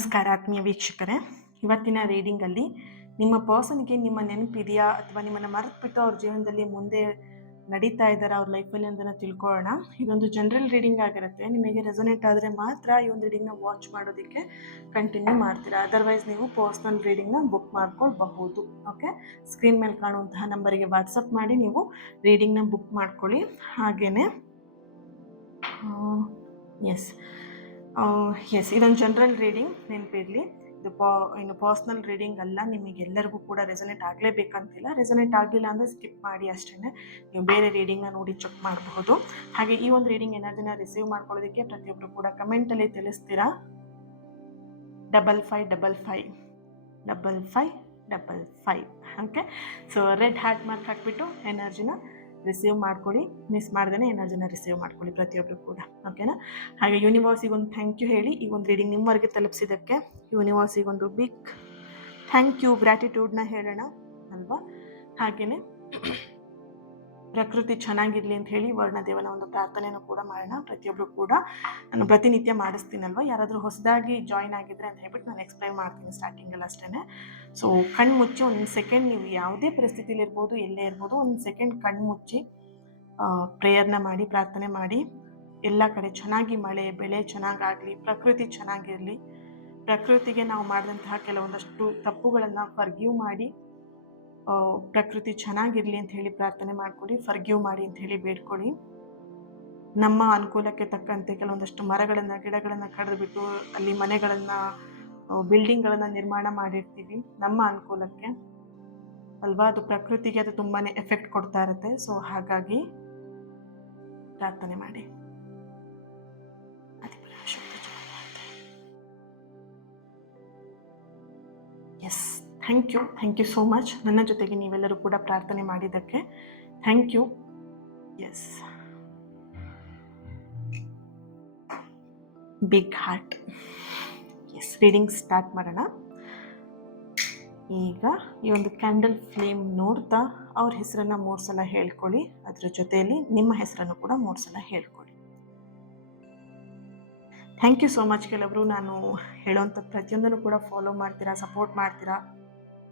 ನಮಸ್ಕಾರ ಆತ್ಮೀಯ ವೀಕ್ಷಕರೇ. ಇವತ್ತಿನ ರೀಡಿಂಗಲ್ಲಿ ನಿಮ್ಮ ಪರ್ಸನ್ಗೆ ನಿಮ್ಮ ನೆನಪಿದೆಯಾ ಅಥವಾ ನಿಮ್ಮನ್ನು ಮರೆತುಬಿಟ್ಟು ಅವ್ರ ಜೀವನದಲ್ಲಿ ಮುಂದೆ ನಡೀತಾ ಇದ್ದಾರೆ ಅವ್ರ ಲೈಫಲ್ಲಿ ಅಂತಲೇ ತಿಳ್ಕೊಳ್ಳೋಣ. ಇದೊಂದು ಜನರಲ್ ರೀಡಿಂಗ್ ಆಗಿರುತ್ತೆ. ನಿಮಗೆ ರೆಸೊನೇಟ್ ಆದರೆ ಮಾತ್ರ ಈ ಒಂದು ರೀಡಿಂಗ್ನ ವಾಚ್ ಮಾಡೋದಕ್ಕೆ ಕಂಟಿನ್ಯೂ ಮಾಡ್ತೀರಾ. ಅದರ್ವೈಸ್ ನೀವು ಪರ್ಸ್ನಲ್ ರೀಡಿಂಗ್ನ ಬುಕ್ ಮಾಡ್ಕೊಳ್ಬಹುದು. ಓಕೆ, ಸ್ಕ್ರೀನ್ ಮೇಲೆ ಕಾಣುವಂತಹ ನಂಬರಿಗೆ ವಾಟ್ಸಪ್ ಮಾಡಿ ನೀವು ರೀಡಿಂಗ್ನ ಬುಕ್ ಮಾಡ್ಕೊಳ್ಳಿ. ಹಾಗೆಯೇ ಎಸ್ ಇದೊಂದು ಜನರಲ್ ರೀಡಿಂಗ್, ನೆನಪಿರಲಿ. ಇದು ಇನ್ನು ಪರ್ಸ್ನಲ್ ರೀಡಿಂಗ್ ಅಲ್ಲ. ನಿಮಗೆಲ್ಲರಿಗೂ ಕೂಡ ರೆಸೊನೇಟ್ ಆಗಲೇಬೇಕಂತಿಲ್ಲ. ರೆಸೊನೇಟ್ ಆಗಲಿಲ್ಲ ಅಂದರೆ ಸ್ಕಿಪ್ ಮಾಡಿ ಅಷ್ಟೇ. ನೀವು ಬೇರೆ ರೀಡಿಂಗ್ನ ನೋಡಿ ಚೆಕ್ ಮಾಡಬಹುದು. ಹಾಗೆ ಈ ಒಂದು ರೀಡಿಂಗ್ ಎನರ್ಜಿನ ರಿಸೀವ್ ಮಾಡ್ಕೊಳ್ಳೋದಕ್ಕೆ ಪ್ರತಿಯೊಬ್ಬರು ಕೂಡ ಕಮೆಂಟಲ್ಲಿ ತಿಳಿಸ್ತೀರಾ 555555. Okay, so red heart mark ಹಾಕ್ಬಿಟ್ಟು ಎನರ್ಜಿನ ರಿಸೀವ್ ಮಾಡ್ಕೊಳ್ಳಿ. ಮಿಸ್ ಮಾಡ್ದೇ ಎನರ್ಜಿನ ರಿಸೀವ್ ಮಾಡ್ಕೊಳ್ಳಿ ಪ್ರತಿಯೊಬ್ಬರು ಕೂಡ. ಓಕೆನಾ? ಹಾಗೆ ಯೂನಿವರ್ಸಿಗೆ ಒಂದು ಥ್ಯಾಂಕ್ ಯು ಹೇಳಿ ಈ ಒಂದು ರೀಡಿಂಗ್ ನಿಮ್ಮವರೆಗೆ ತಲುಪಿಸಿದ್ದಕ್ಕೆ ಯೂನಿವರ್ಸಿಗೆ ಒಂದು ಬಿಗ್ ಥ್ಯಾಂಕ್ ಯು, ಗ್ರ್ಯಾಟಿಟ್ಯೂಡ್ನ ಹೇಳೋಣ ಅಲ್ವಾ? ಹಾಗೆಯೇ ಪ್ರಕೃತಿ ಚೆನ್ನಾಗಿರಲಿ ಅಂತ ಹೇಳಿ ವರ್ಣದೇವನ ಒಂದು ಪ್ರಾರ್ಥನೆಯನ್ನು ಕೂಡ ಮಾಡೋಣ. ಪ್ರತಿಯೊಬ್ಬರು ಕೂಡ ನಾನು ಪ್ರತಿನಿತ್ಯ ಮಾಡಿಸ್ತೀನಲ್ವ. ಯಾರಾದರೂ ಹೊಸದಾಗಿ ಜಾಯಿನ್ ಆಗಿದ್ರೆ ಅಂತ ಹೇಳ್ಬಿಟ್ಟು ನಾನು ಎಕ್ಸ್ಪ್ಲೈನ್ ಮಾಡ್ತೀನಿ ಸ್ಟಾರ್ಟಿಂಗಲ್ಲಿ ಅಷ್ಟೇ. ಸೊ ಕಣ್ಣು ಮುಚ್ಚಿ ಒಂದು ಸೆಕೆಂಡ್, ನೀವು ಯಾವುದೇ ಪರಿಸ್ಥಿತಿಲಿ ಇರ್ಬೋದು, ಎಲ್ಲೇ ಇರ್ಬೋದು, ಒಂದು ಸೆಕೆಂಡ್ ಕಣ್ಣು ಮುಚ್ಚಿ ಪ್ರೇಯರ್ನ ಮಾಡಿ, ಪ್ರಾರ್ಥನೆ ಮಾಡಿ. ಎಲ್ಲ ಕಡೆ ಚೆನ್ನಾಗಿ ಮಳೆ ಬೆಳೆ ಚೆನ್ನಾಗಾಗಲಿ, ಪ್ರಕೃತಿ ಚೆನ್ನಾಗಿರಲಿ, ಪ್ರಕೃತಿಗೆ ನಾವು ಮಾಡಿದಂತಹ ಕೆಲವೊಂದಷ್ಟು ತಪ್ಪುಗಳನ್ನು ಫರ್ಗಿವ್ ಮಾಡಿ ಪ್ರಕೃತಿ ಚೆನ್ನಾಗಿರಲಿ ಅಂತ ಹೇಳಿ ಪ್ರಾರ್ಥನೆ ಮಾಡ್ಕೊಳ್ಳಿ. ಫರ್ಗಿವ್ ಮಾಡಿ ಅಂತ ಹೇಳಿ ಬೇಡ್ಕೊಳ್ಳಿ. ನಮ್ಮ ಅನುಕೂಲಕ್ಕೆ ತಕ್ಕಂತೆ ಕೆಲವೊಂದಷ್ಟು ಮರಗಳನ್ನು ಗಿಡಗಳನ್ನು ಕಡಿದುಬಿಟ್ಟು ಅಲ್ಲಿ ಮನೆಗಳನ್ನು ಬಿಲ್ಡಿಂಗ್ಗಳನ್ನು ನಿರ್ಮಾಣ ಮಾಡಿರ್ತೀವಿ ನಮ್ಮ ಅನುಕೂಲಕ್ಕೆ ಅಲ್ವಾ. ಅದು ಪ್ರಕೃತಿಗೆ ಅದು ತುಂಬಾ ಎಫೆಕ್ಟ್ ಕೊಡ್ತಾ ಇರುತ್ತೆ. ಸೊ ಹಾಗಾಗಿ ಪ್ರಾರ್ಥನೆ ಮಾಡಿ. Yes, thank you so much. ನನ್ನ ಜೊತೆಗೆ ನೀವೆಲ್ಲರೂ ಕೂಡ ಪ್ರಾರ್ಥನೆ ಮಾಡಿದ್ದಕ್ಕೆ thank you. Yes, big heart. Yes, reading start ಮಾಡೋಣ. ಈಗ ಈ ಒಂದು ಕ್ಯಾಂಡಲ್ ಫ್ಲೇಮ್ ನೋಡ್ತಾ ಅವ್ರ ಹೆಸರನ್ನು 3 ಸಲ ಹೇಳ್ಕೊಳ್ಳಿ. ಅದ್ರ ಜೊತೆಯಲ್ಲಿ ನಿಮ್ಮ ಹೆಸರನ್ನು ಕೂಡ 3 ಸಲ ಹೇಳ್ಕೊಳ್ಳಿ. Thank you so much. ಕೆಲವರು ನಾನು ಹೇಳೋವಂಥ ಪ್ರತಿಯೊಂದನ್ನು ಕೂಡ ಫಾಲೋ ಮಾಡ್ತೀರಾ, ಸಪೋರ್ಟ್ ಮಾಡ್ತೀರಾ.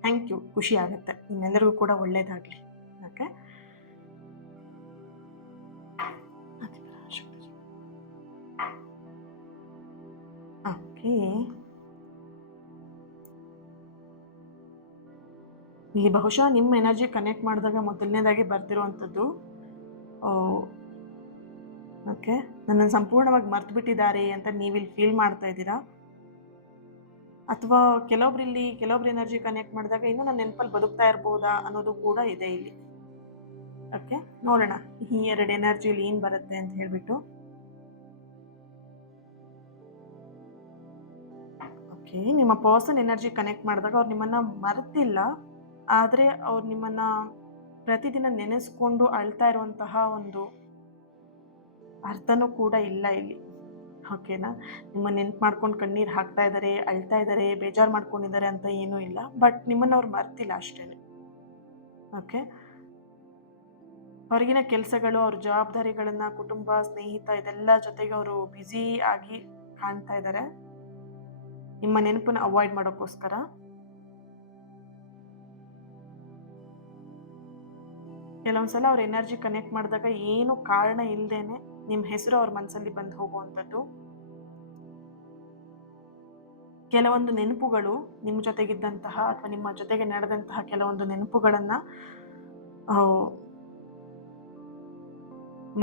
ಥ್ಯಾಂಕ್ ಯು, ಖುಷಿ ಆಗುತ್ತೆ. ನಿಮ್ಮೆಲ್ಲರಿಗೂ ಕೂಡ ಒಳ್ಳೇದಾಗಲಿ. Okay, okay. ಇಲ್ಲಿ ಬಹುಶಃ ನಿಮ್ಮ ಎನರ್ಜಿ ಕನೆಕ್ಟ್ ಮಾಡಿದಾಗ ಮೊದಲನೇದಾಗಿ ಬರ್ತಿರುವಂಥದ್ದು ಓಕೆ, ನನ್ನನ್ನು ಸಂಪೂರ್ಣವಾಗಿ ಮರ್ತು ಬಿಟ್ಟಿದ್ದಾರೆ ಅಂತ ನೀವಿಲ್ಲಿ ಫೀಲ್ ಮಾಡ್ತಾ ಇದ್ದೀರಾ. ಅಥವಾ ಕೆಲವೊಬ್ರು ಎನರ್ಜಿ ಕನೆಕ್ಟ್ ಮಾಡಿದಾಗ ಇನ್ನೂ ನನ್ನ ನೆನಪಲ್ಲಿ ಬದುಕ್ತಾ ಇರ್ಬೋದಾ ಅನ್ನೋದು ಕೂಡ ಇದೆ ಇಲ್ಲಿ. ಓಕೆ, ನೋಡೋಣ ಈ 2 ಎನರ್ಜಿಲಿ ಏನು ಬರುತ್ತೆ ಅಂತ ಹೇಳ್ಬಿಟ್ಟು. ಓಕೆ, ನಿಮ್ಮ ಪರ್ಸನ್ ಎನರ್ಜಿ ಕನೆಕ್ಟ್ ಮಾಡಿದಾಗ ಅವ್ರು ನಿಮ್ಮನ್ನು ಮರೆತಿಲ್ಲ, ಆದರೆ ಅವ್ರು ನಿಮ್ಮನ್ನು ಪ್ರತಿದಿನ ನೆನೆಸ್ಕೊಂಡು ಅಳ್ತಾ ಇರುವಂತಹ ಒಂದು ಅರ್ಥನೂ ಕೂಡ ಇಲ್ಲ ಇಲ್ಲಿ. ಓಕೆನಾ? ನಿಮ್ಮ ನೆನ್ಪು ಮಾಡ್ಕೊಂಡು ಕಣ್ಣೀರು ಹಾಕ್ತಾ ಇದ್ದಾರೆ, ಅಳ್ತಾ ಇದ್ದಾರೆ, ಬೇಜಾರು ಮಾಡ್ಕೊಂಡಿದ್ದಾರೆ ಅಂತ ಏನೂ ಇಲ್ಲ. ಬಟ್ ನಿಮ್ಮನ್ನು ಅವ್ರು ಮರ್ತಿಲ್ಲ ಅಷ್ಟೇ. ಓಕೆ, ಹೊರಗಿನ ಕೆಲಸಗಳು, ಅವ್ರ ಜವಾಬ್ದಾರಿಗಳನ್ನು, ಕುಟುಂಬ, ಸ್ನೇಹಿತ ಇದೆಲ್ಲ ಜೊತೆಗೆ ಅವರು ಬ್ಯುಸಿ ಆಗಿ ಕಾಣ್ತಾ ಇದ್ದಾರೆ ನಿಮ್ಮ ನೆನಪನ್ನು ಅವಾಯ್ಡ್ ಮಾಡೋಕ್ಕೋಸ್ಕರ. ಕೆಲವೊಂದ್ಸಲ ಅವ್ರ ಎನರ್ಜಿ ಕನೆಕ್ಟ್ ಮಾಡಿದಾಗ ಏನು ಕಾರಣ ಇಲ್ಲದೇನೆ ನಿಮ್ಮ ಹೆಸರು ಅವ್ರ ಮನಸ್ಸಲ್ಲಿ ಬಂದು ಹೋಗುವಂಥದ್ದು. ಕೆಲವೊಂದು ನೆನಪುಗಳು ನಿಮ್ಮ ಜೊತೆಗಿದ್ದಂತಹ ಅಥವಾ ನಿಮ್ಮ ಜೊತೆಗೆ ನಡೆದಂತಹ ಕೆಲವೊಂದು ನೆನಪುಗಳನ್ನು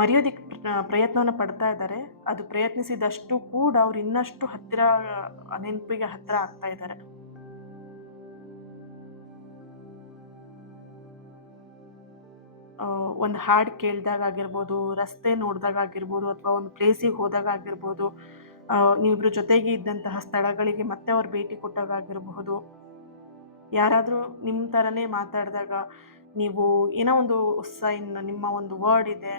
ಮರೆಯೋದಿಕ್ಕೆ ಪ್ರಯತ್ನವನ್ನು ಪಡ್ತಾ ಇದ್ದಾರೆ. ಅದು ಪ್ರಯತ್ನಿಸಿದಷ್ಟು ಕೂಡ ಅವ್ರು ಇನ್ನಷ್ಟು ನೆನಪಿಗೆ ಹತ್ತಿರ ಆಗ್ತಾ ಇದ್ದಾರೆ. ಒಂದು ಹಾಡು ಕೇಳಿದಾಗ ಆಗಿರ್ಬೋದು, ರಸ್ತೆ ನೋಡಿದಾಗ ಆಗಿರ್ಬೋದು, ಅಥವಾ ಒಂದು ಪ್ಲೇಸಿಗೆ ಹೋದಾಗ ಆಗಿರ್ಬೋದು, ನೀವಿಬ್ರು ಜೊತೆಗೆ ಇದ್ದಂತಹ ಸ್ಥಳಗಳಿಗೆ ಮತ್ತೆ ಅವ್ರು ಭೇಟಿ ಕೊಟ್ಟಾಗ ಆಗಿರಬಹುದು, ಯಾರಾದರೂ ನಿಮ್ಮ ಥರನೇ ಮಾತಾಡಿದಾಗ, ನೀವು ಏನೋ ಒಂದು ಸೈನ್, ನಿಮ್ಮ ಒಂದು ವರ್ಡ್ ಇದೆ,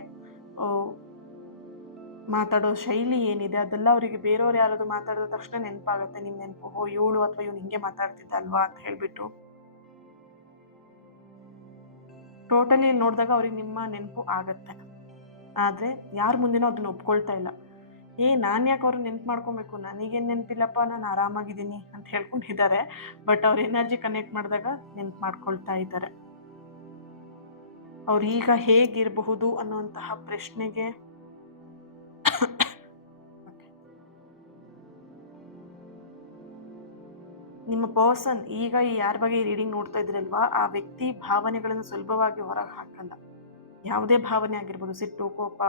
ಮಾತಾಡೋ ಶೈಲಿ ಏನಿದೆ, ಅದೆಲ್ಲ ಅವರಿಗೆ ಬೇರೆಯವ್ರು ಯಾರಾದರೂ ಮಾತಾಡಿದ ತಕ್ಷಣ ನೆನಪಾಗುತ್ತೆ ನಿಮ್ಮ ನೆನಪು. ಇವಳು ಅಥವಾ ಇವನು ಹಿಂಗೆ ಮಾತಾಡ್ತಿದ್ದ ಅಲ್ವಾ ಅಂತ ಹೇಳಿಬಿಟ್ಟು. ಟೋಟಲಿ ನೋಡಿದಾಗ ಅವ್ರಿಗೆ ನಿಮ್ಮ ನೆನಪು ಆಗತ್ತೆ. ಆದರೆ ಯಾರ ಮುಂದೆನೂ ಅದನ್ನು ಒಪ್ಕೊಳ್ತಾ ಇಲ್ಲ. ನಾನು ಯಾಕೆ ಅವ್ರನ್ನ ನೆನ್ಪು ಮಾಡ್ಕೊಬೇಕು, ನನಗೇನು ನೆನಪಿಲ್ಲಪ್ಪ, ನಾನು ಆರಾಮಾಗಿದ್ದೀನಿ ಅಂತ ಹೇಳ್ಕೊಂಡಿದ್ದಾರೆ. ಬಟ್ ಅವ್ರ ಎನರ್ಜಿ ಕನೆಕ್ಟ್ ಮಾಡಿದಾಗ ನೆನ್ಪು ಮಾಡ್ಕೊಳ್ತಾ ಇದ್ದಾರೆ. ಅವ್ರು ಈಗ ಹೇಗಿರಬಹುದು ಅನ್ನುವಂತಹ ಪ್ರಶ್ನೆಗೆ ನಿಮ್ಮ ಪರ್ಸನ್ ಈಗ ಯಾರ ಬಗ್ಗೆ ರೀಡಿಂಗ್ ನೋಡ್ತಾ ಇದ್ರಲ್ವಾ, ಆ ವ್ಯಕ್ತಿ ಭಾವನೆಗಳನ್ನು ಸುಲಭವಾಗಿ ಹೊರಗೆ ಹಾಕಲ್ಲ. ಯಾವುದೇ ಭಾವನೆ ಆಗಿರ್ಬೋದು, ಸಿಟ್ಟು, ಕೋಪ,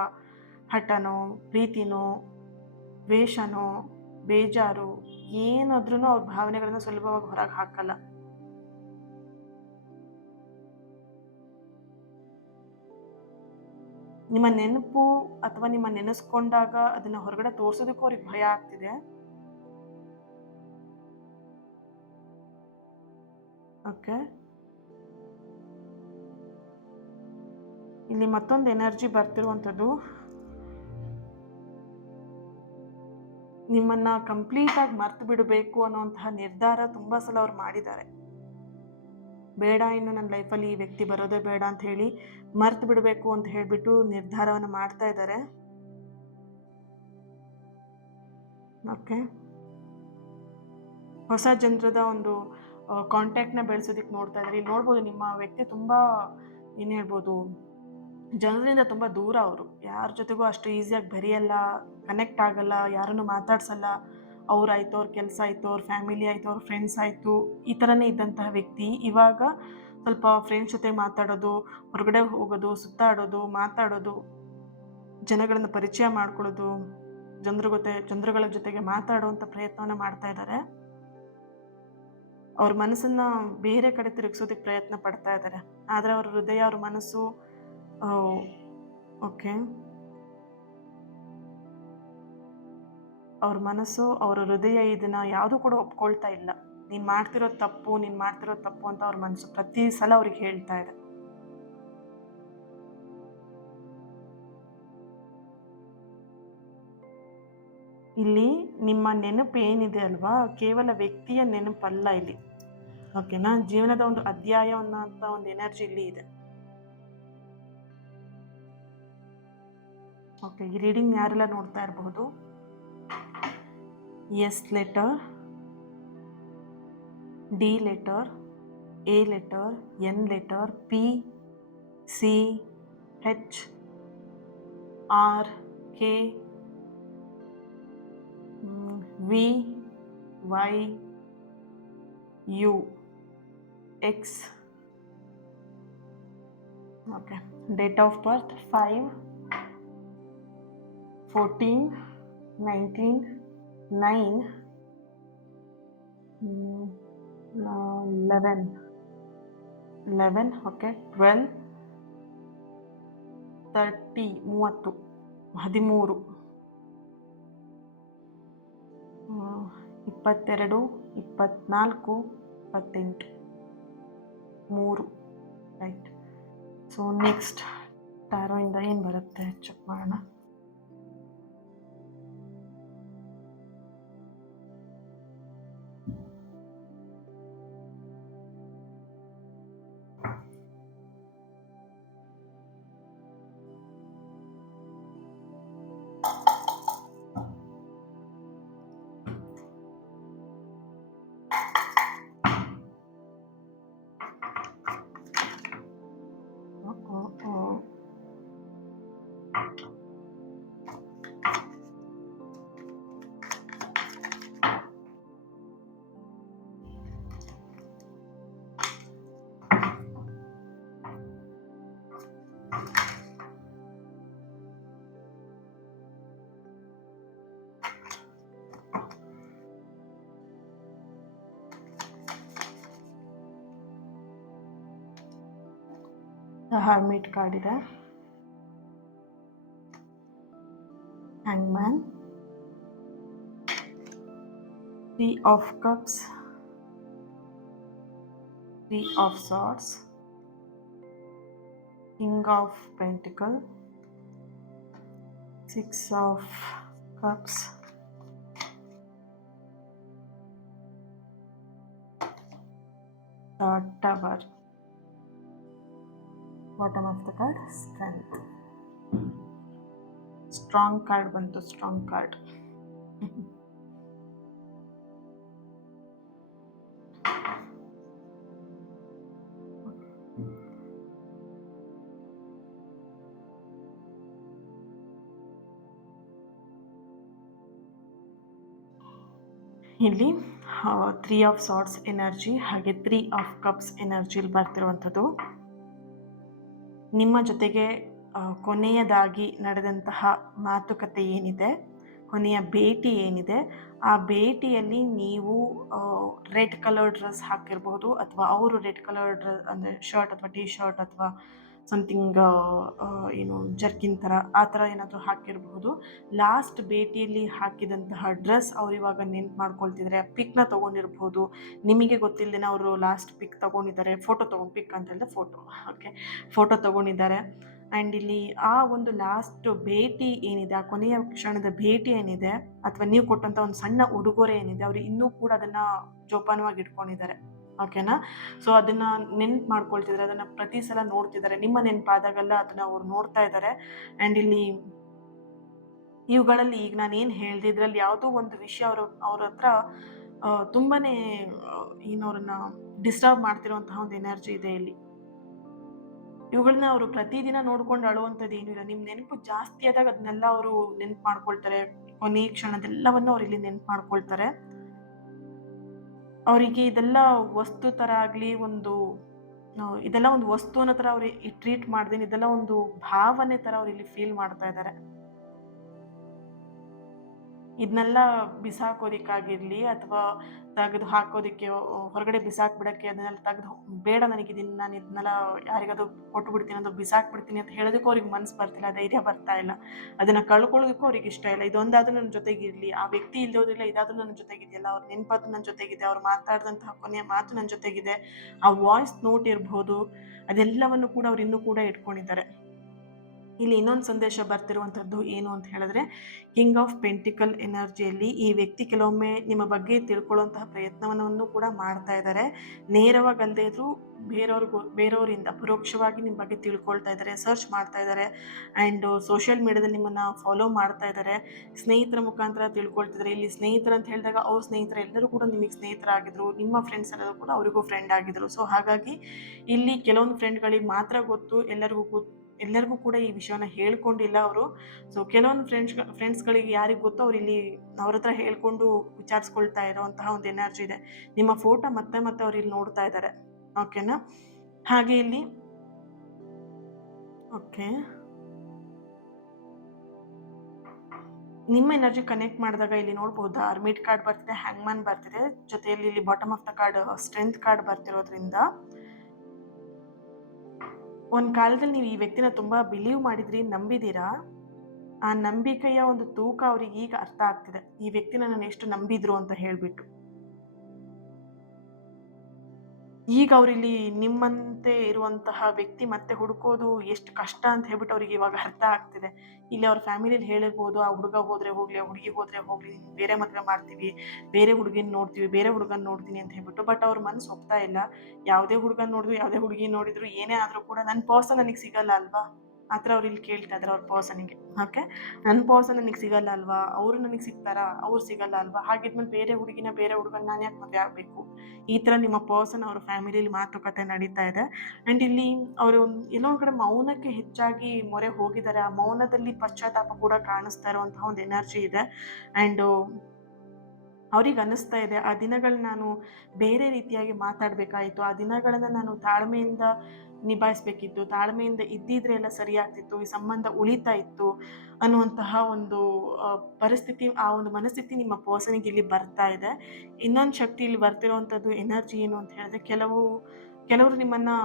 ಹಠನೋ, ಪ್ರೀತಿನೋ, ದ್ವೇಷನೋ, ಬೇಜಾರು, ಏನಾದ್ರೂ ಅವ್ರ ಭಾವನೆಗಳನ್ನ ಸುಲಭವಾಗಿ ಹೊರಗೆ ಹಾಕಲ್ಲ. ನಿಮ್ಮ ನೆನಪು ಅಥವಾ ನಿಮ್ಮ ನೆನೆಸ್ಕೊಂಡಾಗ ಅದನ್ನ ಹೊರಗಡೆ ತೋರ್ಸೋದಕ್ಕೂ ಅವ್ರಿಗೆ ಭಯ ಆಗ್ತಿದೆ. ಓಕೆ, ಇಲ್ಲಿ ಮತ್ತೊಂದು ಎನರ್ಜಿ ಬರ್ತಿರುವಂಥದ್ದು, ನಿಮ್ಮನ್ನ ಕಂಪ್ಲೀಟ್ ಆಗಿ ಮರ್ತು ಬಿಡಬೇಕು ಅನ್ನುವಂತಹ ನಿರ್ಧಾರ ತುಂಬಾ ಸಲ ಅವ್ರು ಮಾಡಿದ್ದಾರೆ. ಬೇಡ, ಇನ್ನು ನನ್ನ ಲೈಫಲ್ಲಿ ಈ ವ್ಯಕ್ತಿ ಬರೋದೇ ಬೇಡ ಅಂತ ಹೇಳಿ ಮರ್ತು ಬಿಡಬೇಕು ಅಂತ ಹೇಳಿಬಿಟ್ಟು ನಿರ್ಧಾರವನ್ನು ಮಾಡ್ತಾ ಇದ್ದಾರೆ. ಓಕೆ, ಹೊಸ ಜನರದ ಒಂದು ಕಾಂಟ್ಯಾಕ್ಟ್ನ ಬೆಳೆಸೋದಕ್ಕೆ ನೋಡ್ತಾ ಇದ್ದಾರೆ. ಇಲ್ಲಿ ನೋಡ್ಬೋದು, ನಿಮ್ಮ ವ್ಯಕ್ತಿ ತುಂಬಾ ಏನು ಹೇಳ್ಬೋದು, ಜನರಿಂದ ತುಂಬ ದೂರ. ಅವರು ಯಾರ ಜೊತೆಗೂ ಅಷ್ಟು ಈಸಿಯಾಗಿ ಬೆರೆಯಲ್ಲ, ಕನೆಕ್ಟ್ ಆಗಲ್ಲ, ಯಾರನ್ನು ಮಾತಾಡ್ಸಲ್ಲ. ಅವ್ರಾಯ್ತು, ಅವ್ರ ಕೆಲಸ ಆಯಿತು, ಅವ್ರ ಫ್ಯಾಮಿಲಿ ಆಯಿತು, ಅವ್ರ ಫ್ರೆಂಡ್ಸ್ ಆಯಿತು, ಈ ಥರನೇ ಇದ್ದಂತಹ ವ್ಯಕ್ತಿ ಇವಾಗ ಸ್ವಲ್ಪ ಫ್ರೆಂಡ್ಸ್ ಜೊತೆ ಮಾತಾಡೋದು, ಹೊರಗಡೆ ಹೋಗೋದು, ಸುತ್ತಾಡೋದು, ಮಾತಾಡೋದು, ಜನಗಳನ್ನು ಪರಿಚಯ ಮಾಡ್ಕೊಳ್ಳೋದು, ಜನರುಗಳ ಜೊತೆಗೆ ಮಾತಾಡುವಂಥ ಪ್ರಯತ್ನವನ್ನು ಮಾಡ್ತಾ ಇದ್ದಾರೆ. ಅವ್ರ ಮನಸ್ಸನ್ನ ಬೇರೆ ಕಡೆ ತಿರುಗಿಸೋದಕ್ಕೆ ಪ್ರಯತ್ನ ಪಡ್ತಾ ಇದ್ದಾರೆ. ಆದರೆ ಅವ್ರ ಹೃದಯ, ಅವ್ರ ಮನಸ್ಸು ಓಕೆ, ಅವ್ರ ಮನಸ್ಸು, ಅವರ ಹೃದಯ ಇದನ್ನ ಯಾವುದು ಕೂಡ ಒಪ್ಕೊಳ್ತಾ ಇಲ್ಲ. ನೀನು ಮಾಡ್ತಿರೋ ತಪ್ಪು ಅಂತ ಅವ್ರ ಮನಸ್ಸು ಪ್ರತಿ ಸಲ ಅವ್ರಿಗೆ ಹೇಳ್ತಾ ಇದೆ. ಇಲ್ಲಿ ನಿಮ್ಮ ನೆನಪು ಏನಿದೆ ಅಲ್ವಾ, ಕೇವಲ ವ್ಯಕ್ತಿಯ ನೆನಪಲ್ಲ ಇಲ್ಲಿ. ಓಕೆನಾ, ಜೀವನದ ಒಂದು ಅಧ್ಯಾಯ ಅನ್ನೋಂಥ ಒಂದು ಎನರ್ಜಿ ಇಲ್ಲಿ ಇದೆ. ಓಕೆ, ಈ ರೀಡಿಂಗ್ ಯಾರೆಲ್ಲ ನೋಡ್ತಾ ಇರಬಹುದು, S letter, D letter, A letter, N letter, P, C, H, R, K, V, Y, U, X. Okay, date of birth 5-14-19-9-11. Okay, 12-30 13, 22, 24, 28, 3. Right. So next ಟ್ಯಾರೋಯಿಂದ ಏನು ಬರುತ್ತೆ ಚೆಕ್ ಮಾಡೋಣ. ಹರ್ಮಿಟ್ ಕಾರ್ಡ್ ಇದೆ, hangman, 3 of cups, 3 of swords, king of pentacle, 6 of cups, the tower. Bottom of the card, strength. Strong card ಬಂತು, strong card. ಇಲ್ಲಿ 3 of swords energy ಹಾಗೆ 3 of cups ಎನರ್ಜಿಲಿ ಬರ್ತಿರುವಂಥದ್ದು. ನಿಮ್ಮ ಜೊತೆಗೆ ಕೊನೆಯದಾಗಿ ನಡೆದಂತಹ ಮಾತುಕತೆ ಏನಿದೆ, ಕೊನೆಯ ಭೇಟಿ ಏನಿದೆ, ಆ ಭೇಟಿಯಲ್ಲಿ ನೀವು ರೆಡ್ ಕಲರ್ ಡ್ರೆಸ್ ಹಾಕಿರ್ಬೋದು, ಅಥವಾ ಅವರು ರೆಡ್ ಕಲರ್ ಡ್ರೆಸ್ ಅಂದರೆ ಶರ್ಟ್ ಅಥವಾ ಟೀ ಶರ್ಟ್ ಅಥವಾ ಸಮಥಿಂಗ್ ಏನು ಜರ್ಕಿನ್ ಥರ ಆ ಥರ ಏನಾದರೂ ಹಾಕಿರಬಹುದು. ಲಾಸ್ಟ್ ಭೇಟಿಯಲ್ಲಿ ಹಾಕಿದಂತಹ ಡ್ರೆಸ್ ಅವ್ರು ಇವಾಗ ನೆನ್ಪು ಮಾಡ್ಕೊಳ್ತಿದ್ದಾರೆ. ಪಿಕ್ನ ತೊಗೊಂಡಿರ್ಬೋದು, ನಿಮಗೆ ಗೊತ್ತಿಲ್ಲದೇನೆ ಅವರು ಲಾಸ್ಟ್ ಪಿಕ್ ತೊಗೊಂಡಿದ್ದಾರೆ. ಪಿಕ್ ಅಂತ ಹೇಳಿದ್ರೆ ಫೋಟೋ, ಓಕೆ, ಫೋಟೋ ತೊಗೊಂಡಿದ್ದಾರೆ. ಆ್ಯಂಡ್ ಇಲ್ಲಿ ಆ ಒಂದು ಲಾಸ್ಟ್ ಭೇಟಿ ಏನಿದೆ, ಆ ಕೊನೆಯ ಕ್ಷಣದ ಭೇಟಿ ಏನಿದೆ, ಅಥವಾ ನೀವು ಕೊಟ್ಟಂಥ ಒಂದು ಸಣ್ಣ ಉಡುಗೊರೆ ಏನಿದೆ, ಅವರು ಇನ್ನೂ ಕೂಡ ಅದನ್ನು ಜೋಪಾನವಾಗಿ ಇಟ್ಕೊಂಡಿದ್ದಾರೆ. ಓಕೆನಾ? ಸೊ ಅದನ್ನು ನೆನ್ಪು ಮಾಡ್ಕೊಳ್ತಿದ್ದಾರೆ, ಅದನ್ನು ಪ್ರತಿ ಸಲ ನೋಡ್ತಿದ್ದಾರೆ. ನಿಮ್ಮ ನೆನಪಾದಾಗೆಲ್ಲ ಅದನ್ನು ಅವ್ರು ನೋಡ್ತಾ ಇದ್ದಾರೆ. ಆ್ಯಂಡ್ ಇಲ್ಲಿ ಇವುಗಳಲ್ಲಿ ಈಗ ನಾನು ಏನು ಹೇಳಿದೆ, ಇದರಲ್ಲಿ ಯಾವುದೋ ಒಂದು ವಿಷಯ ಅವ್ರ ಹತ್ರ ತುಂಬಾ ಏನು ಅವ್ರನ್ನ ಡಿಸ್ಟರ್ಬ್ ಮಾಡ್ತಿರೋಂತಹ ಒಂದು ಎನರ್ಜಿ ಇದೆ ಇಲ್ಲಿ. ಇವುಗಳನ್ನ ಅವರು ಪ್ರತಿದಿನ ನೋಡ್ಕೊಂಡು ಅಳುವಂಥದ್ದು ಏನೂ ಇಲ್ಲ. ನಿಮ್ಮ ನೆನಪು ಜಾಸ್ತಿ ಆದಾಗ ಅದನ್ನೆಲ್ಲ ಅವರು ನೆನ್ಪು ಮಾಡ್ಕೊಳ್ತಾರೆ. ಕೊನೆಯ ಕ್ಷಣದೆಲ್ಲವನ್ನು ಅವ್ರು ಇಲ್ಲಿ ನೆನ್ಪು ಮಾಡ್ಕೊಳ್ತಾರೆ. ಅವರಿಗೆ ಇದೆಲ್ಲ ವಸ್ತು ಥರ ಆಗಲಿ, ಇದೆಲ್ಲ ಒಂದು ವಸ್ತು ಅನ್ನೋ ಥರ ಅವ್ರು ಟ್ರೀಟ್ ಮಾಡ್ದೇನೆ, ಇದೆಲ್ಲ ಒಂದು ಭಾವನೆ ಥರ ಅವ್ರು ಇಲ್ಲಿ ಫೀಲ್ ಮಾಡ್ತಾ ಇದ್ದಾರೆ. ಇದನ್ನೆಲ್ಲ ಬಿಸಾಕೋದಿಕ್ಕಾಗಿರಲಿ ಅಥವಾ ತೆಗೆದು ಹಾಕೋದಕ್ಕೆ, ಹೊರಗಡೆ ಬಿಸಾಕ್ಬಿಡೋಕ್ಕೆ, ಅದನ್ನೆಲ್ಲ ತೆಗೆದು ಬೇಡ ನನಗೆ ನಾನು ಇದನ್ನೆಲ್ಲ ಯಾರಿಗಾದ್ರೂ ಕೊಟ್ಟು ಬಿಡ್ತೀನಿ, ಅದು ಬಿಸಾಕ್ಬಿಡ್ತೀನಿ ಅಂತ ಹೇಳೋದಕ್ಕೂ ಅವ್ರಿಗೆ ಮನಸ್ಸು ಬರ್ತಿಲ್ಲ, ಧೈರ್ಯ ಬರ್ತಾ ಇಲ್ಲ. ಅದನ್ನು ಕಳ್ಕೊಳ್ಳೋದಕ್ಕೂ ಅವ್ರಿಗೆ ಇಷ್ಟ ಇಲ್ಲ. ಇದೊಂದಾದ್ರೂ ನನ್ನ ಜೊತೆಗಿರಲಿ, ಆ ವ್ಯಕ್ತಿ ಇಲ್ಲೋದಿಲ್ಲ, ಇದಾದ್ರೂ ನನ್ನ ಜೊತೆಗಿದೆಯಲ್ಲ, ಅವ್ರ ನೆನಪಾದ್ರೂ ನನ್ನ ಜೊತೆಗಿದೆ, ಅವ್ರು ಮಾತಾಡಿದಂತಹ ಕೊನೆಯ ಮಾತು ನನ್ನ ಜೊತೆಗಿದೆ, ಆ ವಾಯ್ಸ್ ನೋಟ್ ಇರ್ಬೋದು, ಅದೆಲ್ಲವನ್ನು ಕೂಡ ಅವ್ರು ಇನ್ನೂ ಕೂಡ ಇಟ್ಕೊಂಡಿದ್ದಾರೆ. ಇಲ್ಲಿ ಇನ್ನೊಂದು ಸಂದೇಶ ಬರ್ತಿರುವಂಥದ್ದು ಏನು ಅಂತ ಹೇಳಿದ್ರೆ, ಕಿಂಗ್ ಆಫ್ ಪೆಂಟಿಕಲ್ ಎನರ್ಜಿಯಲ್ಲಿ ಈ ವ್ಯಕ್ತಿ ಕೆಲವೊಮ್ಮೆ ನಿಮ್ಮ ಬಗ್ಗೆ ತಿಳ್ಕೊಳ್ಳುವಂತಹ ಪ್ರಯತ್ನವನ್ನು ಕೂಡ ಮಾಡ್ತಾ ಇದ್ದಾರೆ. ನೇರವಾಗಿ ಅಲ್ಲದೆ ಇದ್ರೂ ಬೇರೆಯವರಿಂದ ಪರೋಕ್ಷವಾಗಿ ನಿಮ್ಮ ಬಗ್ಗೆ ತಿಳ್ಕೊಳ್ತಾ ಇದ್ದಾರೆ, ಸರ್ಚ್ ಮಾಡ್ತಾ ಇದ್ದಾರೆ. ಆ್ಯಂಡ್ ಸೋಷಿಯಲ್ ಮೀಡಿಯಾದಲ್ಲಿ ನಿಮ್ಮನ್ನು ಫಾಲೋ ಮಾಡ್ತಾ ಇದ್ದಾರೆ, ಸ್ನೇಹಿತರ ಮುಖಾಂತರ ತಿಳ್ಕೊಳ್ತಿದ್ದಾರೆ. ಇಲ್ಲಿ ಸ್ನೇಹಿತರು ಅಂತ ಹೇಳಿದಾಗ ಅವ್ರ ಸ್ನೇಹಿತರು ಎಲ್ಲರೂ ಕೂಡ ನಿಮಗೆ ಸ್ನೇಹಿತರಾಗಿದ್ರು, ನಿಮ್ಮ ಫ್ರೆಂಡ್ಸ್ ಎಲ್ಲರೂ ಕೂಡ ಅವರಿಗೂ ಫ್ರೆಂಡ್ ಆಗಿದ್ರು. ಸೊ ಹಾಗಾಗಿ ಇಲ್ಲಿ ಕೆಲವೊಂದು ಫ್ರೆಂಡ್ಗಳಿಗೆ ಮಾತ್ರ ಗೊತ್ತು, ಎಲ್ಲರಿಗೂ ಕೂಡ ಈ ವಿಷಯನ ಹೇಳ್ಕೊಂಡಿಲ್ಲ ಅವರು. ಸೊ ಕೆಲವೊಂದು ಫ್ರೆಂಡ್ಸ್ಗಳಿಗೆ ಯಾರಿಗೆ ಗೊತ್ತೋ ಅವ್ರು ಇಲ್ಲಿ ಅವ್ರ ಹತ್ರ ಹೇಳ್ಕೊಂಡು ವಿಚಾರಿಸ್ಕೊಳ್ತಾ ಇರೋವಂತಹ ಒಂದು ಎನರ್ಜಿ ಇದೆ. ನಿಮ್ಮ ಫೋಟೋ ಮತ್ತೆ ಮತ್ತೆ ಅವ್ರು ಇಲ್ಲಿ ನೋಡ್ತಾ ಇದ್ದಾರೆ. ಓಕೆನಾ? ಹಾಗೆ ಇಲ್ಲಿ ಓಕೆ, ನಿಮ್ಮ ಎನರ್ಜಿ ಕನೆಕ್ಟ್ ಮಾಡಿದಾಗ ಇಲ್ಲಿ ನೋಡ್ಬೋದು ಆರ್ಮಿಡ್ ಕಾರ್ಡ್ ಬರ್ತಿದೆ, ಹ್ಯಾಂಗ್ಮನ್ ಬರ್ತಿದೆ, ಜೊತೆಯಲ್ಲಿ ಇಲ್ಲಿ bottom of the card strength card ಬರ್ತಿರೋದ್ರಿಂದ ಒಂದು ಕಾಲದಲ್ಲಿ ನೀವು ಈ ವ್ಯಕ್ತಿನ ತುಂಬಾ ಬಿಲೀವ್ ಮಾಡಿದ್ರಿ, ನಂಬಿದ್ದೀರಾ. ಆ ನಂಬಿಕೆಯ ಒಂದು ತೂಕ ಅವ್ರಿಗೆ ಈಗ ಅರ್ಥ ಆಗ್ತಿದೆ, ಈ ವ್ಯಕ್ತಿನ ನಾನು ಎಷ್ಟು ನಂಬಿದ್ರು ಅಂತ ಹೇಳ್ಬಿಟ್ಟು. ಈಗ ಅವ್ರಿಲ್ಲಿ ನಿಮ್ಮಂತೆ ಇರುವಂತಹ ವ್ಯಕ್ತಿ ಮತ್ತೆ ಹುಡುಕೋದು ಎಷ್ಟು ಕಷ್ಟ ಅಂತ ಹೇಳ್ಬಿಟ್ಟು ಅವ್ರಿಗೆ ಇವಾಗ ಅರ್ಥ ಆಗ್ತಿದೆ. ಇಲ್ಲಿ ಅವ್ರ ಫ್ಯಾಮಿಲಿಯಲ್ಲಿ ಹೇಳಿರ್ಬೋದು, ಆ ಹುಡುಗ ಹೋದ್ರೆ ಹೋಗ್ಲಿ, ಆ ಹುಡುಗಿ ಹೋದ್ರೆ ಹೋಗ್ಲಿ, ಬೇರೆ ಮದುವೆ ಮಾಡ್ತೀವಿ, ಬೇರೆ ಹುಡುಗಿನ ನೋಡ್ತೀವಿ, ಬೇರೆ ಹುಡುಗನ ನೋಡ್ತೀನಿ ಅಂತ ಹೇಳ್ಬಿಟ್ಟು. ಬಟ್ ಅವ್ರ ಮನಸ್ಸು ಒಪ್ತಾ ಇಲ್ಲ. ಯಾವುದೇ ಹುಡುಗನ ನೋಡಿದ್ರು, ಯಾವುದೇ ಹುಡುಗಿ ನೋಡಿದ್ರು, ಏನೇ ಆದ್ರೂ ಕೂಡ ನನ್ನ ಪರ್ಸನ್ ನನಗೆ ಸಿಗಲ್ಲ ಅಲ್ವಾ, ಆ ಥರ ಅವ್ರು ಇಲ್ಲಿ ಕೇಳ್ತಾ ಇದ್ದಾರೆ ಅವ್ರ ಪರ್ಸನಿಗೆ. ಓಕೆ, ನನ್ನ ಪರ್ಸನ್ ನನಗೆ ಸಿಗಲ್ಲ ಅಲ್ವಾ, ಅವರು ನನಗೆ ಸಿಗ್ತಾರಾ, ಅವ್ರು ಸಿಗಲ್ಲ ಅಲ್ವಾ, ಹಾಗಿದ್ಮೇಲೆ ಬೇರೆ ಹುಡುಗನ ನಾನು ಯಾಕೆ ಮದುವೆ ಆಗಬೇಕು, ಈ ಥರ ನಿಮ್ಮ ಪರ್ಸನ್ ಅವ್ರ ಫ್ಯಾಮಿಲಿಯಲ್ಲಿ ಮಾತುಕತೆ ನಡೀತಾ ಇದೆ. ಆ್ಯಂಡ್ ಇಲ್ಲಿ ಅವರು ಎಲ್ಲೋ ಒಂದು ಕಡೆ ಮೌನಕ್ಕೆ ಹೆಚ್ಚಾಗಿ ಮೊರೆ ಹೋಗಿದ್ದಾರೆ. ಆ ಮೌನದಲ್ಲಿ ಪಶ್ಚಾತ್ತಾಪ ಕೂಡ ಕಾಣಿಸ್ತಾ ಇರುವಂತಹ ಒಂದು ಎನರ್ಜಿ ಇದೆ. ಆ್ಯಂಡ್ ಅವ್ರಿಗೆ ಅನ್ನಿಸ್ತಾ ಇದೆ, ಆ ದಿನಗಳು ನಾನು ಬೇರೆ ರೀತಿಯಾಗಿ ಮಾತಾಡಬೇಕಾಯಿತು, ಆ ದಿನಗಳನ್ನು ನಾನು ತಾಳ್ಮೆಯಿಂದ ನಿಭಾಯಿಸ್ಬೇಕಿತ್ತು, ತಾಳ್ಮೆಯಿಂದ ಇದ್ದಿದ್ರೆ ಎಲ್ಲ ಸರಿಯಾಗ್ತಿತ್ತು, ಈ ಸಂಬಂಧ ಉಳಿತಾ ಇತ್ತು ಅನ್ನುವಂತಹ ಒಂದು ಪರಿಸ್ಥಿತಿ, ಆ ಒಂದು ಮನಸ್ಥಿತಿ ನಿಮ್ಮ ಪರ್ಸನಿಗೆ ಇಲ್ಲಿ ಬರ್ತಾ ಇದೆ. ಇನ್ನೊಂದು ಶಕ್ತಿ ಇಲ್ಲಿ ಬರ್ತಿರೋವಂಥದ್ದು ಎನರ್ಜಿ ಏನು ಅಂತ ಹೇಳಿದ್ರೆ, ಕೆಲವರು ನಿಮ್ಮನ್ನು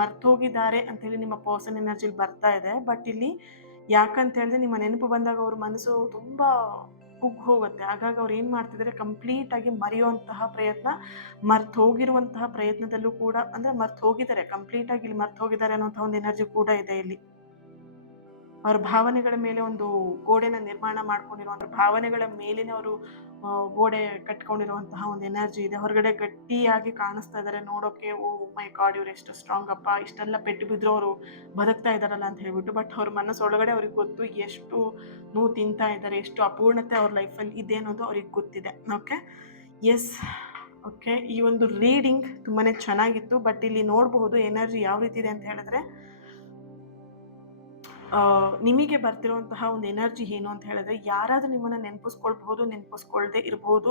ಮರ್ತೋಗಿದ್ದಾರೆ ಅಂತೇಳಿ ನಿಮ್ಮ ಪರ್ಸನ್ ಎನರ್ಜಿಲಿ ಬರ್ತಾ ಇದೆ. ಬಟ್ ಇಲ್ಲಿ ಯಾಕಂತ ಹೇಳಿದ್ರೆ, ನಿಮ್ಮ ನೆನಪು ಬಂದಾಗ ಅವ್ರ ಮನಸ್ಸು ತುಂಬ ಕುಗ್ಗಿ ಹೋಗುತ್ತೆ. ಹಾಗಾಗಿ ಅವ್ರು ಏನು ಮಾಡ್ತಿದ್ದಾರೆ, ಕಂಪ್ಲೀಟಾಗಿ ಮರೆಯುವಂತಹ ಪ್ರಯತ್ನ, ಹೋಗಿರುವಂತಹ ಪ್ರಯತ್ನದಲ್ಲೂ ಕೂಡ, ಅಂದರೆ ಹೋಗಿದ್ದಾರೆ ಕಂಪ್ಲೀಟಾಗಿ, ಇಲ್ಲಿ ಹೋಗಿದ್ದಾರೆ ಅನ್ನೋಂಥ ಒಂದು ಎನರ್ಜಿ ಕೂಡ ಇದೆ ಇಲ್ಲಿ. ಅವ್ರ ಭಾವನೆಗಳ ಮೇಲೆ ಒಂದು ಗೋಡೆನ ನಿರ್ಮಾಣ ಮಾಡ್ಕೊಂಡಿರುವಂಥ ಭಾವನೆಗಳ ಮೇಲೇನೆ ಅವರು ಗೋಡೆ ಕಟ್ಕೊಂಡಿರುವಂತಹ ಒಂದು ಎನರ್ಜಿ ಇದೆ. ಹೊರಗಡೆ ಗಟ್ಟಿಯಾಗಿ ಕಾಣಿಸ್ತಾ ಇದ್ದಾರೆ ನೋಡೋಕೆ, ಓ ಮೈ ಗಾಡ್ ಇವ್ರು ಎಷ್ಟು ಸ್ಟ್ರಾಂಗ್ ಅಪ್ಪ, ಇಷ್ಟೆಲ್ಲ ಪೆಟ್ಟು ಬಿದ್ರು ಅವರು ಬದುಕ್ತಾ ಇದ್ದಾರಲ್ಲ ಅಂತ ಹೇಳ್ಬಿಟ್ಟು. ಬಟ್ ಅವ್ರ ಮನಸ್ಸೊಳಗಡೆ ಅವ್ರಿಗೆ ಗೊತ್ತು ಎಷ್ಟು ನೋವು ತಿಂತಾ ಇದ್ದಾರೆ, ಎಷ್ಟು ಅಪೂರ್ಣತೆ ಅವ್ರ ಲೈಫಲ್ಲಿ ಇದೆ ಅನ್ನೋದು ಅವ್ರಿಗೆ ಗೊತ್ತಿದೆ. Okay, yes, okay. ಈ ಒಂದು ರೀಡಿಂಗ್ ತುಂಬಾ ಚೆನ್ನಾಗಿತ್ತು. ಬಟ್ ಇಲ್ಲಿ ನೋಡಬಹುದು ಎನರ್ಜಿ ಯಾವ ರೀತಿ ಇದೆ ಅಂತ ಹೇಳಿದ್ರೆ, ನಿಮಗೆ ಬರ್ತಿರುವಂತಹ ಒಂದು ಎನರ್ಜಿ ಏನು ಅಂತ ಹೇಳಿದ್ರೆ, ಯಾರಾದರೂ ನಿಮ್ಮನ್ನು ನೆನಪಿಸ್ಕೊಳ್ಬಹುದು, ನೆನಪಿಸ್ಕೊಳ್ದೆ ಇರಬಹುದು,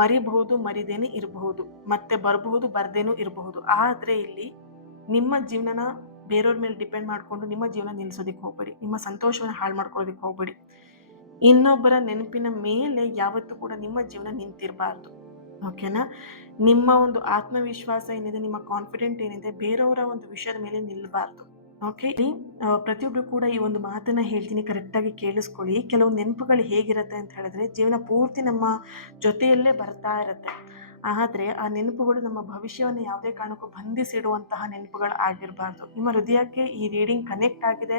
ಮರಿಬಹುದು, ಮರಿದೇನೆ ಇರಬಹುದು, ಮತ್ತೆ ಬರಬಹುದು, ಬರ್ದೇನೂ ಇರಬಹುದು. ಆದರೆ ಇಲ್ಲಿ ನಿಮ್ಮ ಜೀವನನ ಬೇರೆಯವ್ರ ಮೇಲೆ ಡಿಪೆಂಡ್ ಮಾಡಿಕೊಂಡು ನಿಮ್ಮ ಜೀವನ ನಿಲ್ಲಿಸೋದಕ್ಕೆ ಹೋಗ್ಬೇಡಿ, ನಿಮ್ಮ ಸಂತೋಷವನ್ನು ಹಾಳು ಮಾಡ್ಕೊಳ್ಳೋದಕ್ಕೆ ಹೋಗ್ಬೇಡಿ. ಇನ್ನೊಬ್ಬರ ನೆನಪಿನ ಮೇಲೆ ಯಾವತ್ತೂ ಕೂಡ ನಿಮ್ಮ ಜೀವನ ನಿಂತಿರಬಾರ್ದು. ಓಕೆನಾ? ನಿಮ್ಮ ಒಂದು ಆತ್ಮವಿಶ್ವಾಸ ಏನಿದೆ, ನಿಮ್ಮ ಕಾನ್ಫಿಡೆಂಟ್ ಏನಿದೆ, ಬೇರೆಯವರ ಒಂದು ವಿಷಯದ ಮೇಲೆ ನಿಲ್ಲಬಾರ್ದು. ಓಕೆ, ಪ್ರತಿಯೊಬ್ಬರು ಕೂಡ ಈ ಒಂದು ಮಾತನ್ನ ಹೇಳ್ತೀನಿ, ಕರೆಕ್ಟಾಗಿ ಕೇಳಿಸ್ಕೊಳ್ಳಿ. ಕೆಲವು ನೆನಪುಗಳು ಹೇಗಿರುತ್ತೆ ಅಂತ ಹೇಳಿದ್ರೆ, ಜೀವನ ಪೂರ್ತಿ ನಮ್ಮ ಜೊತೆಯಲ್ಲೇ ಬರ್ತಾ ಇರುತ್ತೆ. ಆದರೆ ಆ ನೆನಪುಗಳು ನಮ್ಮ ಭವಿಷ್ಯವನ್ನು ಯಾವುದೇ ಕಾರಣಕ್ಕೂ ಬಂಧಿಸಿಡುವಂತಹ ನೆನಪುಗಳು ಆಗಿರಬಾರ್ದು. ನಿಮ್ಮ ಹೃದಯಕ್ಕೆ ಈ ರೀಡಿಂಗ್ ಕನೆಕ್ಟ್ ಆಗಿದೆ,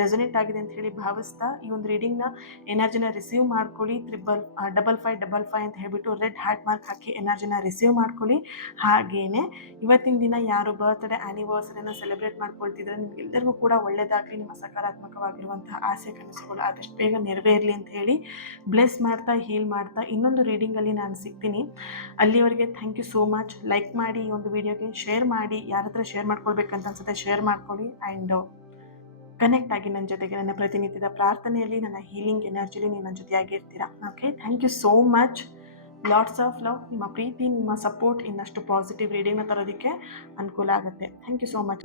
ರೆಸೊನೇಟ್ ಆಗಿದೆ ಅಂತ ಹೇಳಿ ಭಾವಿಸ್ತಾ ಈ ಒಂದು ರೀಡಿಂಗ್ನ ಎನರ್ಜಿನ ರಿಸೀವ್ ಮಾಡ್ಕೊಳ್ಳಿ. 5555 ಅಂತ ಹೇಳ್ಬಿಟ್ಟು ರೆಡ್ ಹಾರ್ಟ್ ಮಾರ್ಕ್ ಹಾಕಿ ಎನರ್ಜಿನ ರಿಸೀವ್ ಮಾಡ್ಕೊಳ್ಳಿ. ಹಾಗೇನೆ ಇವತ್ತಿನ ದಿನ ಯಾರು ಬರ್ತ್ಡೇ ಆ್ಯನಿವರ್ಸರಿನ ಸೆಲೆಬ್ರೇಟ್ ಮಾಡ್ಕೊಳ್ತಿದ್ರೆ ನಿಮ್ಗೆಲ್ಲರಿಗೂ ಕೂಡ ಒಳ್ಳೆಯದಾಗಲಿ, ನಿಮ್ಮ ಸಕಾರಾತ್ಮಕವಾಗಿರುವಂತಹ ಆಸೆ ಕನಸುಗಳು ಆದಷ್ಟು ಬೇಗ ನೆರವೇರಲಿ ಅಂತ ಹೇಳಿ ಬ್ಲೆಸ್ ಮಾಡ್ತಾ, ಹೀಲ್ ಮಾಡ್ತಾ ಇನ್ನೊಂದು ರೀಡಿಂಗಲ್ಲಿ ನಾನು ಸಿಗ್ತೀನಿ. ಅಲ್ಲಿವರೆಗೆ thank you so much. Like ಮಾಡಿ, ಈ ಒಂದು ವಿಡಿಯೋಗೆ ಶೇರ್ ಮಾಡಿ, ಯಾರ ಹತ್ರ ಶೇರ್ ಮಾಡ್ಕೊಳ್ಬೇಕಂತ ಅನ್ಸುತ್ತೆ ಶೇರ್ ಮಾಡ್ಕೊಳ್ಳಿ. ಆ್ಯಂಡ್ ಕನೆಕ್ಟ್ ಆಗಿ ನನ್ನ ಜೊತೆಗೆ ನನ್ನ ಪ್ರತಿನಿತ್ಯದ ಪ್ರಾರ್ಥನೆಯಲ್ಲಿ, ನನ್ನ ಹೀಲಿಂಗ್ ಎನರ್ಜಿಲಿ ನೀವು ನನ್ನ ಜೊತೆಯಾಗಿರ್ತೀರಾ. Okay, thank you so much. Lots of love. ನಿಮ್ಮ ಪ್ರೀತಿ, ನಿಮ್ಮ ಸಪೋರ್ಟ್ ಇನ್ನಷ್ಟು ಪಾಸಿಟಿವ್ ರೀಡಿಂಗ್ನ ತರೋದಕ್ಕೆ ಅನುಕೂಲ ಆಗುತ್ತೆ. Thank you so much.